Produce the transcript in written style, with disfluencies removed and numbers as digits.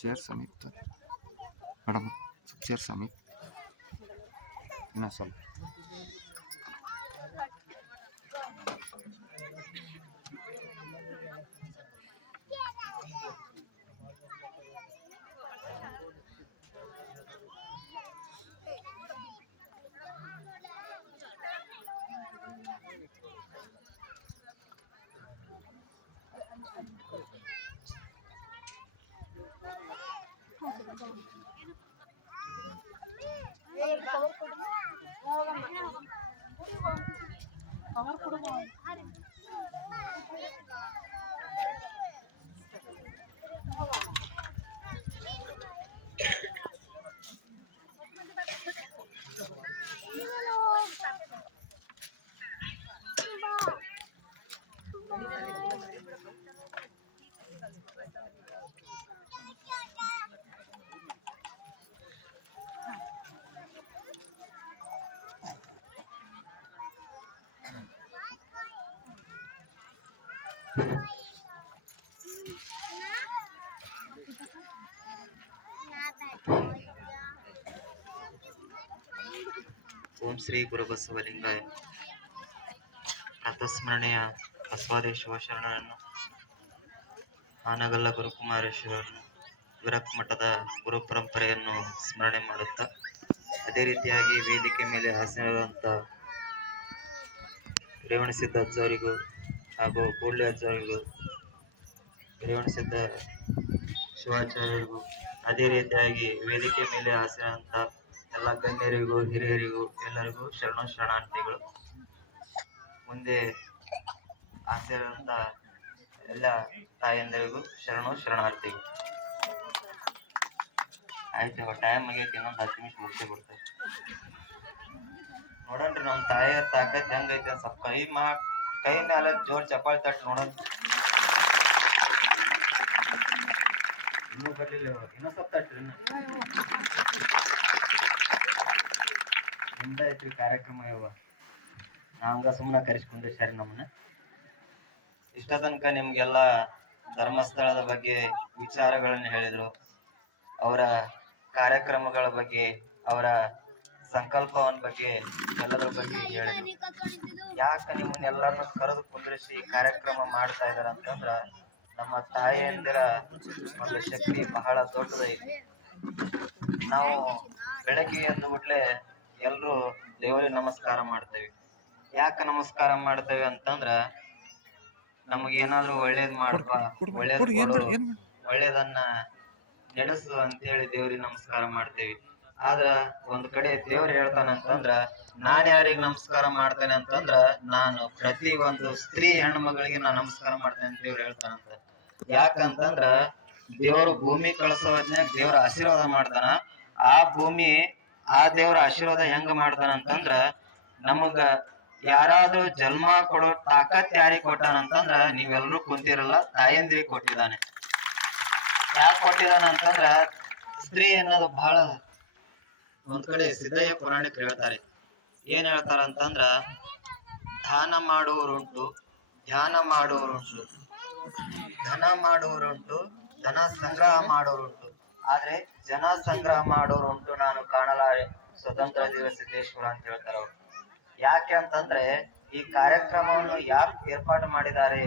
Chair समीप madam chair समीप ಸ್ವಲ್ಪ ಓಂ ಶ್ರೀ ಗುರು ಬಸವಲಿಂಗಾಯ. ಪ್ರಾತಸ್ಮರಣೆಯ ಬಸವಾದೇಶ್ವರ ಶರಣರನ್ನು, ಆನಗಲ್ಲ ಗುರುಕುಮಾರೇಶ್ವರರನ್ನು, ವಿರಕ್ತ ಮಠದ ಗುರು ಪರಂಪರೆಯನ್ನು ಸ್ಮರಣೆ ಮಾಡುತ್ತಾ, ಅದೇ ರೀತಿಯಾಗಿ ವೇದಿಕೆ ಮೇಲೆ ಹಾಸನದಂಥ ರೇವಣಸಿದ್ಧ ಅಜ್ಜವರಿಗೂ ಹಾಗೂ ಕೂಡ್ಲೆ ಅಜ್ಜವರಿಗೂ, ರೇವಣಸಿದ್ಧ ಶಿವಾಚಾರ್ಯರಿಗೂ, ಅದೇ ರೀತಿಯಾಗಿ ವೇದಿಕೆ ಮೇಲೆ ಹಾಸಿರುವಂಥ ಎಲ್ಲ ಗಣ್ಯರಿಗೂ ಹಿರಿಯರಿಗೂ ಎಲ್ಲರಿಗೂ ಶರಣಾರ್ಥಿಗಳು. ಮುಂದೆ ಹಾಸಿರುವಂಥ ಎಲ್ಲ ತಾಯಂದರಿಗೂ ಶರಣಾರ್ಥಿಗಳು. ಆಯ್ತು, ಟೈಮ್ ಆಗೈತಿ, ಇನ್ನೊಂದು 10 ನಿಮಿಷ ಮುಗಿಸಿ ಕೊಡ್ತೇವೆ. ನೋಡನ್ರಿ ನಮ್ಮ ತಾಯಿಯ ತಾಕತ್ ಹೆಂಗೈತೆ ಸ್ವಲ್ಪ ಕೈ ಮೇಲೆ ಜೋರ್ ಚಪ್ಪಾಳಿ ತಟ್ಟು ನೋಡೋಣ. ಇನ್ನೂ ಬರ್ಲಿಲ್ಲ, ಇನ್ನೂ ಸ್ವಲ್ಪ ತಟ್ರಿ. ನಿಮ್ದಾಯ್ತು ಕಾರ್ಯಕ್ರಮ. ಇವ ನಾವಂಗ ಸುಮ್ಮನೆ ಕರೆಸ್ಕೊಂಡ್ರಿ ಸರಿ. ನಮ್ಮನ್ನ ಇಷ್ಟ ತನಕ ನಿಮ್ಗೆಲ್ಲ ಧರ್ಮಸ್ಥಳದ ಬಗ್ಗೆ ವಿಚಾರಗಳನ್ನು ಹೇಳಿದ್ರು, ಅವರ ಕಾರ್ಯಕ್ರಮಗಳ ಬಗ್ಗೆ, ಅವರ ಸಂಕಲ್ಪವನ್ನ ಬಗ್ಗೆ, ಎಲ್ಲದರ ಬಗ್ಗೆ ಹೇಳಿದ್ರು. ಯಾಕೆ ನಿಮ್ಮನ್ನೆಲ್ಲರನ್ನು ಕರೆದು ಕುಂದ್ರಿಸಿ ಕಾರ್ಯಕ್ರಮ ಮಾಡ್ತಾ ಇದಾರ ಅಂತಂದ್ರ, ನಮ್ಮ ತಾಯಿಯಂದಿರ ಒಂದು ಶಕ್ತಿ ಬಹಳ ದೊಡ್ಡದೈತಿ. ನಾವು ಬೆಳಗ್ಗೆ ಎದ್ದು ಬಿಟ್ಲೆ ಎಲ್ರು ದೇವರಿಗೆ ನಮಸ್ಕಾರ ಮಾಡ್ತೇವೆ. ಯಾಕೆ ನಮಸ್ಕಾರ ಮಾಡ್ತೇವೆ ಅಂತಂದ್ರ, ನಮಗೇನಾದ್ರೂ ಒಳ್ಳೇದ್ ಮಾಡ್ಬಾ, ಒಳ್ಳೇದನ್ನ ನಡೆಸು ಅಂತೇಳಿ ದೇವ್ರಿಗೆ ನಮಸ್ಕಾರ ಮಾಡ್ತೇವಿ. ಆದ್ರ ಒಂದ್ ಕಡೆ ದೇವ್ರು ಹೇಳ್ತಾನಂತಂದ್ರ, ನಾನ್ ಯಾರಿಗೆ ನಮಸ್ಕಾರ ಮಾಡ್ತೇನೆ ಅಂತಂದ್ರ, ನಾನು ಪ್ರತಿ ಒಂದು ಸ್ತ್ರೀ ಹೆಣ್ಣು ಮಗಳಿಗೆ ನಾನು ನಮಸ್ಕಾರ ಮಾಡ್ತೇನೆ ಅಂತ ದೇವ್ರು ಹೇಳ್ತಾನಂತ. ಯಾಕಂತಂದ್ರ ದೇವರು ಭೂಮಿ ಕಳಿಸೋದ್ನಾಗ ದೇವ್ರ ಆಶೀರ್ವಾದ ಮಾಡ್ತಾನ. ಆ ಭೂಮಿ ಆ ದೇವ್ರ ಆಶೀರ್ವಾದ ಹೆಂಗ ಮಾಡ್ತಾನಂತಂದ್ರ, ನಮಗ ಯಾರಾದ್ರೂ ಜನ್ಮ ಕೊಡೋ ತಾಕತ್ ಯಾರಿಗೆ ಕೊಟ್ಟಾನಂತಂದ್ರ, ನೀವೆಲ್ರೂ ಕುಂತಿರಲ್ಲ, ತಾಯಂದ್ರಿಗೆ ಕೊಟ್ಟಿದ್ದಾನೆ. ಯಾಕೆ ಕೊಟ್ಟಿದ್ದಾನ ಅಂತಂದ್ರ, ಸ್ತ್ರೀ ಅನ್ನೋದು ಬಹಳ ಒಂದ್ ಕಡೆ ಸಿದ್ದಯ್ಯ ಪುರಾಣಿಕರು ಹೇಳ್ತಾರೆ. ಏನ್ ಹೇಳ್ತಾರ ಅಂತಂದ್ರ, ದಾನ ಮಾಡುವವರುಂಟು, ಧ್ಯಾನ ಮಾಡುವವರುಂಟು, ಧನ ಮಾಡುವವರುಂಟು, ಧನ ಸಂಗ್ರಹ ಮಾಡೋರುಂಟು, ಆದ್ರೆ ಜನ ಸಂಗ್ರಹ ಮಾಡೋರುಂಟು ನಾನು ಕಾಣಲಾರೆ ಸ್ವತಂತ್ರ ದೇವ ಸಿದ್ದೇಶ್ವರ ಅಂತ ಹೇಳ್ತಾರ ಅವ್ರು. ಯಾಕೆ ಅಂತಂದ್ರೆ, ಈ ಕಾರ್ಯಕ್ರಮವನ್ನು ಯಾಕೆ ಏರ್ಪಾಡು ಮಾಡಿದ್ದಾರೆ